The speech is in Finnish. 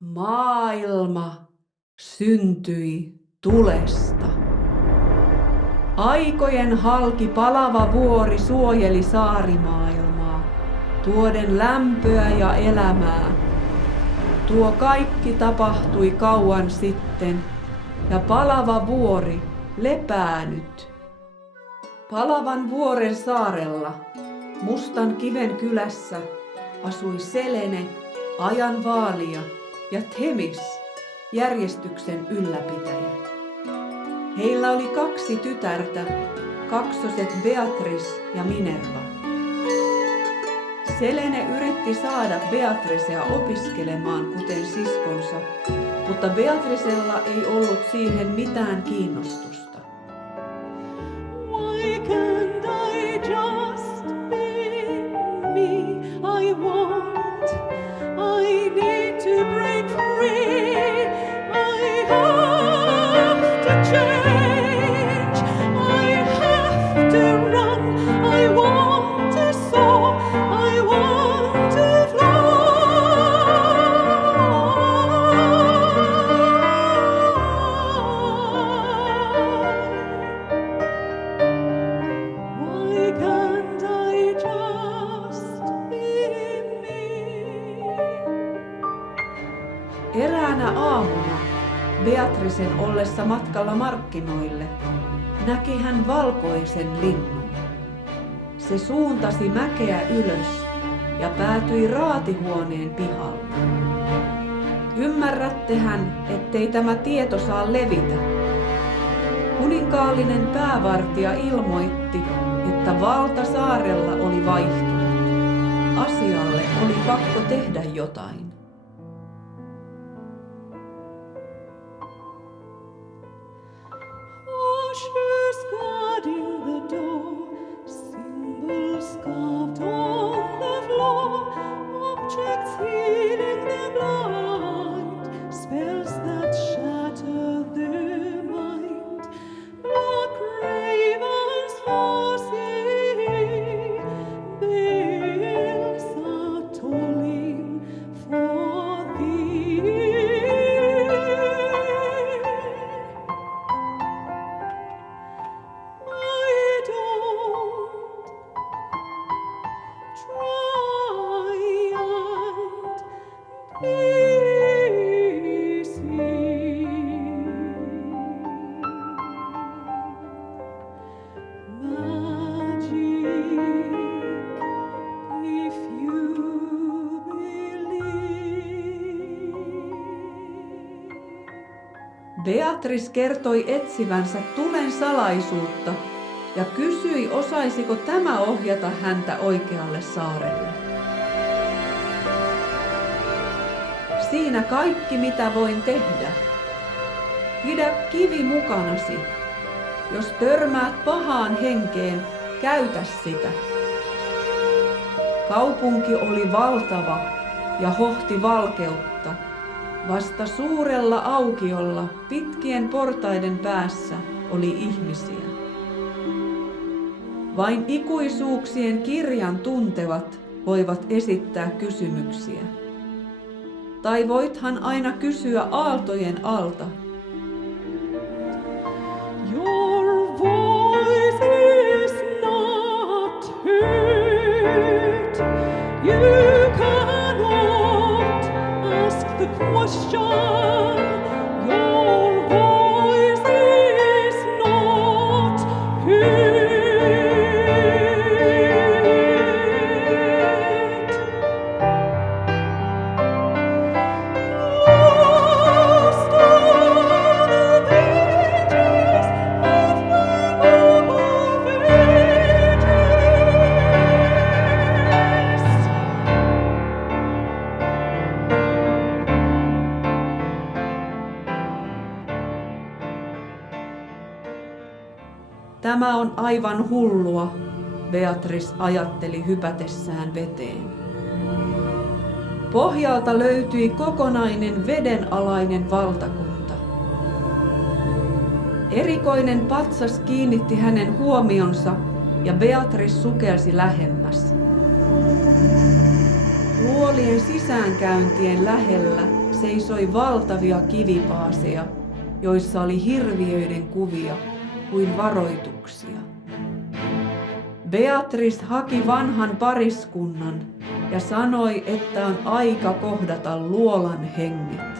Maailma syntyi tulesta. Aikojen halki palava vuori suojeli saarimaailmaa, tuoden lämpöä ja elämää. Tuo kaikki tapahtui kauan sitten, ja palava vuori lepää nyt. Palavan vuoren saarella, mustan kiven kylässä, asui Selene, ajan vaalija, ja Themis, järjestyksen ylläpitäjä. Heillä oli 2 tytärtä, kaksoset Beatrice ja Minerva. Selene yritti saada Beatricea opiskelemaan kuten siskonsa, mutta Beatricella ei ollut siihen mitään kiinnostusta. Why can't I just be me? I want, I need to break free. I have to change. I have to run. I want to soar. I want to fly. Why can't I just be me? Eräänä aamuna, Beatricen ollessa matkalla markkinoille, näki hän valkoisen linnun. Se suuntasi mäkeä ylös ja päätyi raatihuoneen pihalle. Ymmärrättehän, ettei tämä tieto saa levitä. Kuninkaallinen päävartija ilmoitti, että valta saarella oli vaihtunut. Asialle oli pakko tehdä jotain. Ushers guarding the door, symbols carved on the floor, objects healing the blind, spells that shatter the mind. Black ravens foresee, bells are tolling for thee. I don't try and be seen. Magic, if you believe. Beatrice kertoi etsivänsä tulen salaisuutta ja kysyi, osaisiko tämä ohjata häntä oikealle saarelle. Siinä kaikki, mitä voin tehdä. Pidä kivi mukanasi. Jos törmäät pahaan henkeen, käytä sitä. Kaupunki oli valtava ja hohti valkeutta. Vasta suurella aukiolla pitkien portaiden päässä oli ihmisiä. Vain ikuisuuksien kirjan tuntevat voivat esittää kysymyksiä. Tai voithan aina kysyä aaltojen alta. Your voice is not heard. You cannot ask the question. Your voice is not heard. Lost are the pages of my book of ages. Tämä on aivan hullua, Beatrice ajatteli hypätessään veteen. Pohjalta löytyi kokonainen vedenalainen valtakunta. Erikoinen patsas kiinnitti hänen huomionsa ja Beatrice sukelsi lähemmäs. Luolien sisäänkäyntien lähellä seisoi valtavia kivipaaseja, joissa oli hirviöiden kuvia kuin varoituksia. Beatrice haki vanhan pariskunnan ja sanoi, että on aika kohdata luolan henget.